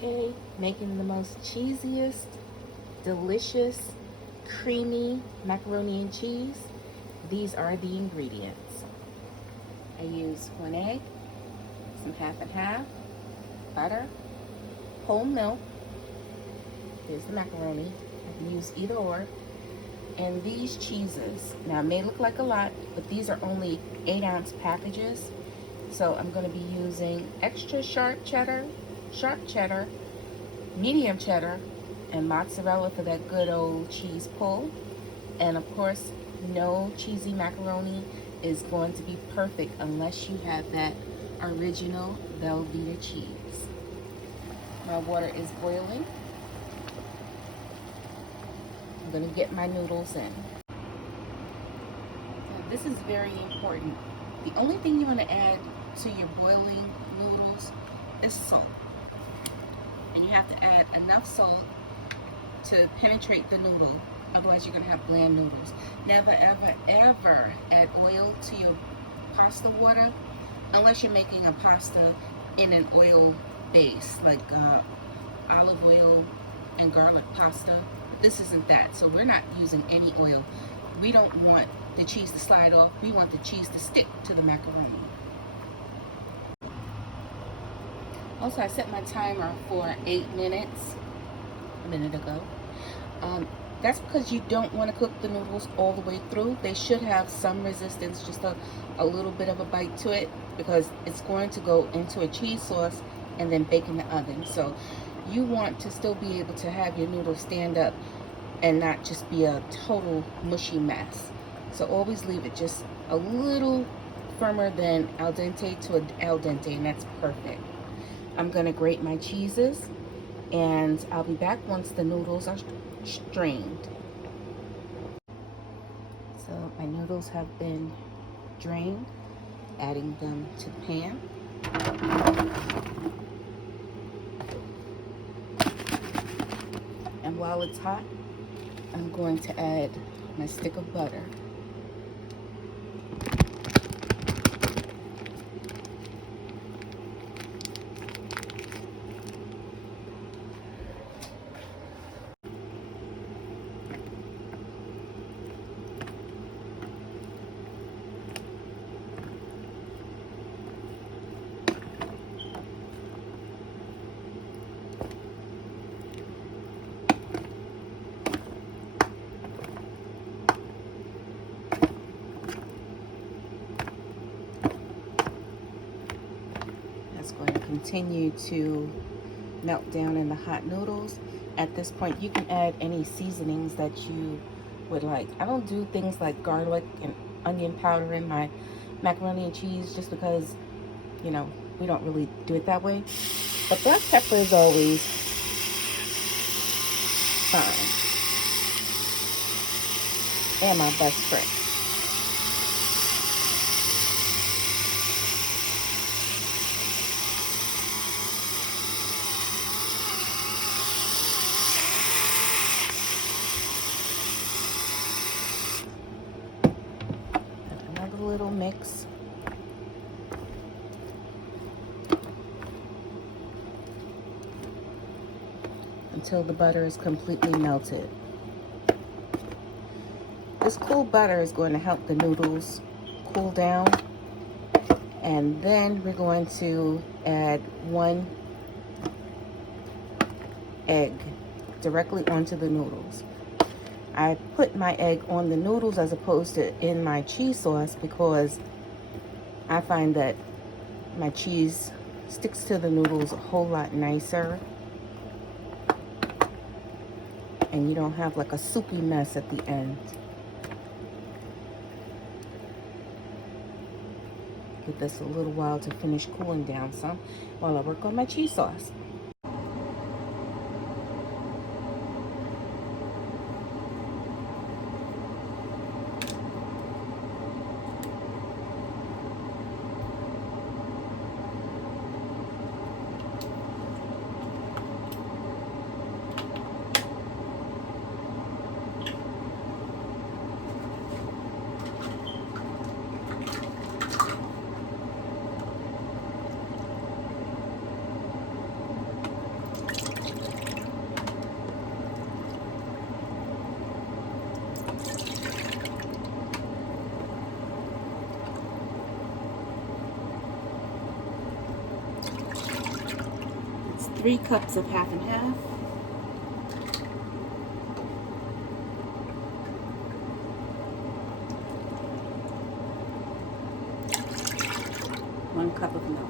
Okay, making the most cheesiest, delicious, creamy macaroni and cheese. These are the ingredients. I use 1 egg, some half and half, butter, whole milk. Here's the macaroni. I can use either or. And these cheeses, now it may look like a lot, but these are only 8-ounce packages. So I'm going to be using extra sharp cheddar, medium cheddar, and mozzarella for that good old cheese pull. And of course, no cheesy macaroni is going to be perfect unless you have that original Velveeta cheese. My water is boiling. I'm going to get my noodles in. Now, this is very important. The only thing you want to add to your boiling noodles is salt. And you have to add enough salt to penetrate the noodle. Otherwise, you're going to have bland noodles. Never, ever, ever add oil to your pasta water unless you're making a pasta in an oil base, like olive oil and garlic pasta. This isn't that, so we're not using any oil. We don't want the cheese to slide off. We want the cheese to stick to the macaroni. Also, I set my timer for 8 minutes a minute ago. That's because you don't want to cook the noodles all the way through. They should have some resistance, just a little bit of a bite to it, because it's going to go into a cheese sauce and then bake in the oven. So you want to still be able to have your noodles stand up and not just be a total mushy mess. So always leave it just a little firmer than al dente to al dente, and that's perfect. I'm going to grate my cheeses, and I'll be back once the noodles are strained. So my noodles have been drained, adding them to the pan. And while it's hot, I'm going to add my stick of butter. Going to continue to melt down in the hot noodles. At this point, you can add any seasonings that you would like. I don't do things like garlic and onion powder in my macaroni and cheese just because, you know, we don't really do it that way. But black pepper is always fine. And my best friend. Little mix. Until the butter is completely melted. This cool butter is going to help the noodles cool down. And then we're going to add 1 egg directly onto the noodles. I put my egg on the noodles as opposed to in my cheese sauce because I find that my cheese sticks to the noodles a whole lot nicer. And you don't have like a soupy mess at the end. Give this a little while to finish cooling down some while I work on my cheese sauce. 3 cups of half and half. 1 cup of milk.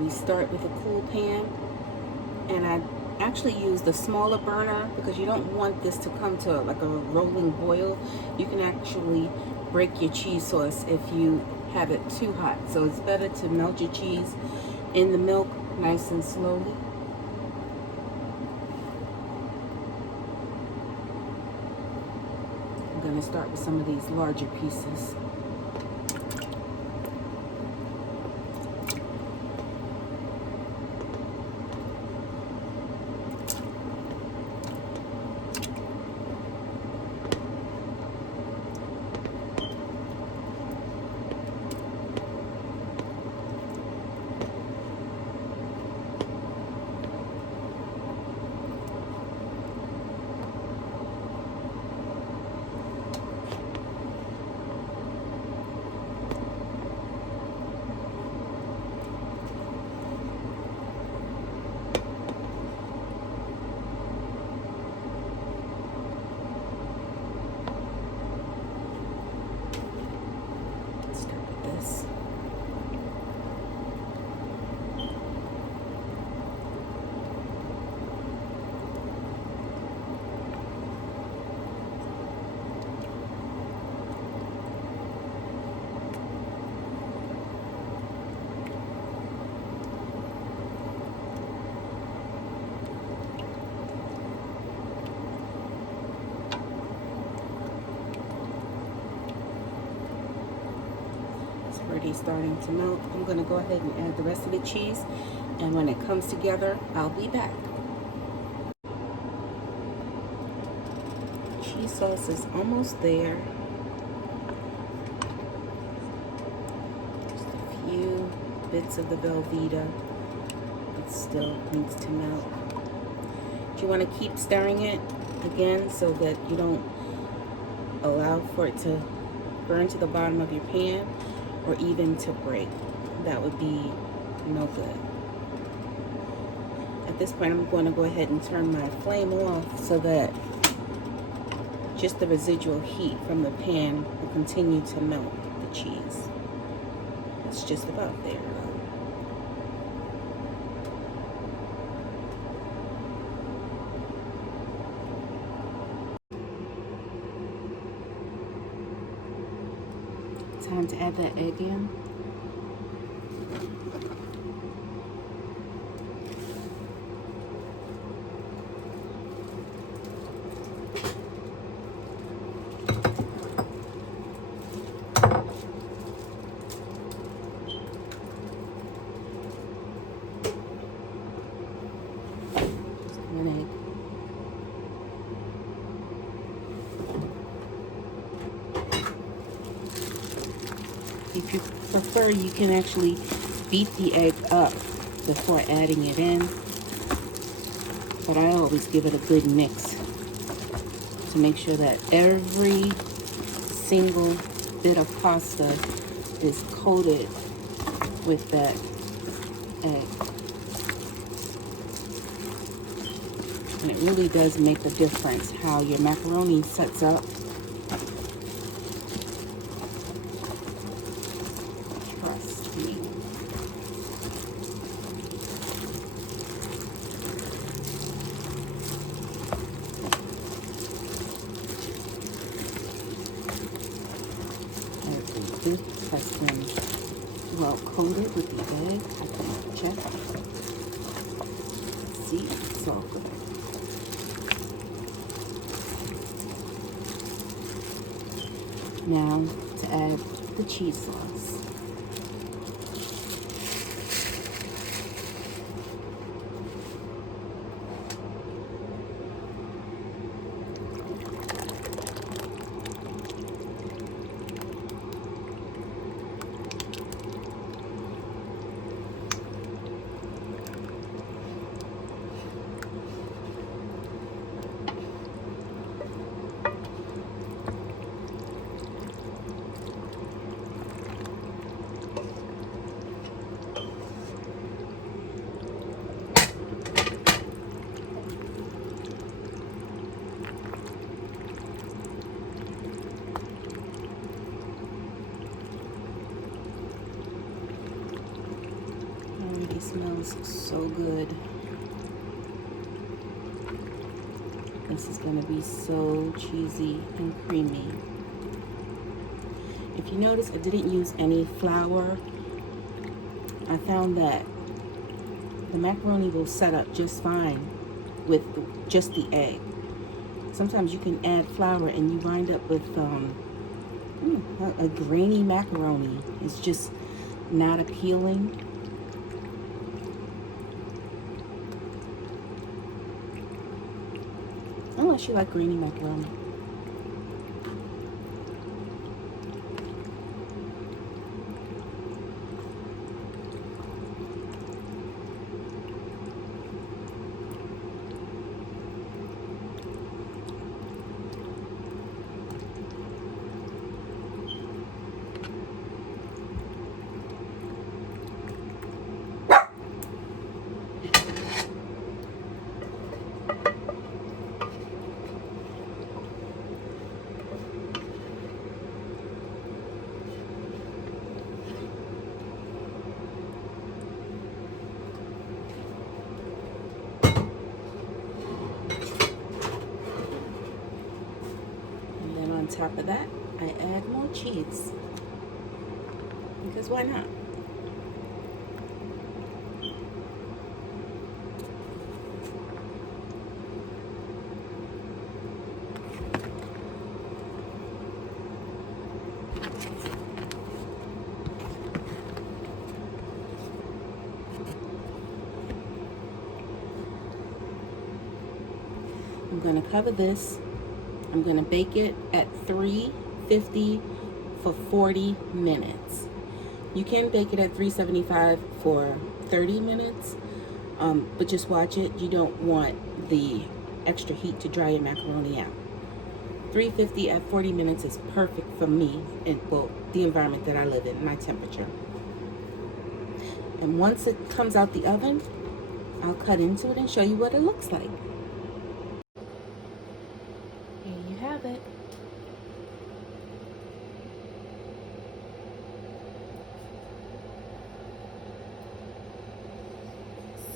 We start with a cool pan, and I actually use the smaller burner because you don't want this to come to like a rolling boil. You can actually break your cheese sauce if you have it too hot. So it's better to melt your cheese in the milk nice and slowly. I'm going to start with some of these larger pieces. Already starting to melt. I'm going to go ahead and add the rest of the cheese, and when it comes together, I'll be back. Cheese sauce is almost there. Just a few bits of the Velveeta. It still needs to melt. You want to keep stirring it again so that you don't allow for it to burn to the bottom of your pan or even to break. That would be no good. At this point, I'm going to go ahead and turn my flame off so that just the residual heat from the pan will continue to melt the cheese. It's just about there. Time to add that egg in. Just one egg. If you prefer, you can actually beat the egg up before adding it in, but I always give it a good mix to make sure that every single bit of pasta is coated with that egg. And it really does make a difference how your macaroni sets up. Has been well coated with the egg. I can check. Let's see, it's all good. Now to add the cheese sauce. smells so good. This is going to be so cheesy and creamy. If you notice, I didn't use any flour. I found that the macaroni will set up just fine with just the egg. Sometimes you can add flour and you wind up with a grainy macaroni. It's just not appealing. Unless you like grainy macaroni. On top of that, I add more cheese, because why not? I'm going to cover this. I'm going to bake it at 350 for 40 minutes. You can bake it at 375 for 30 minutes, but just watch it. You don't want the extra heat to dry your macaroni out. 350 at 40 minutes is perfect for me and, well, the environment that I live in, my temperature. And once it comes out the oven, I'll cut into it and show you what it looks like. Here you have it.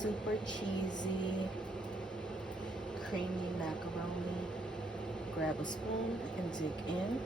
Super cheesy, creamy macaroni. Grab a spoon and dig in.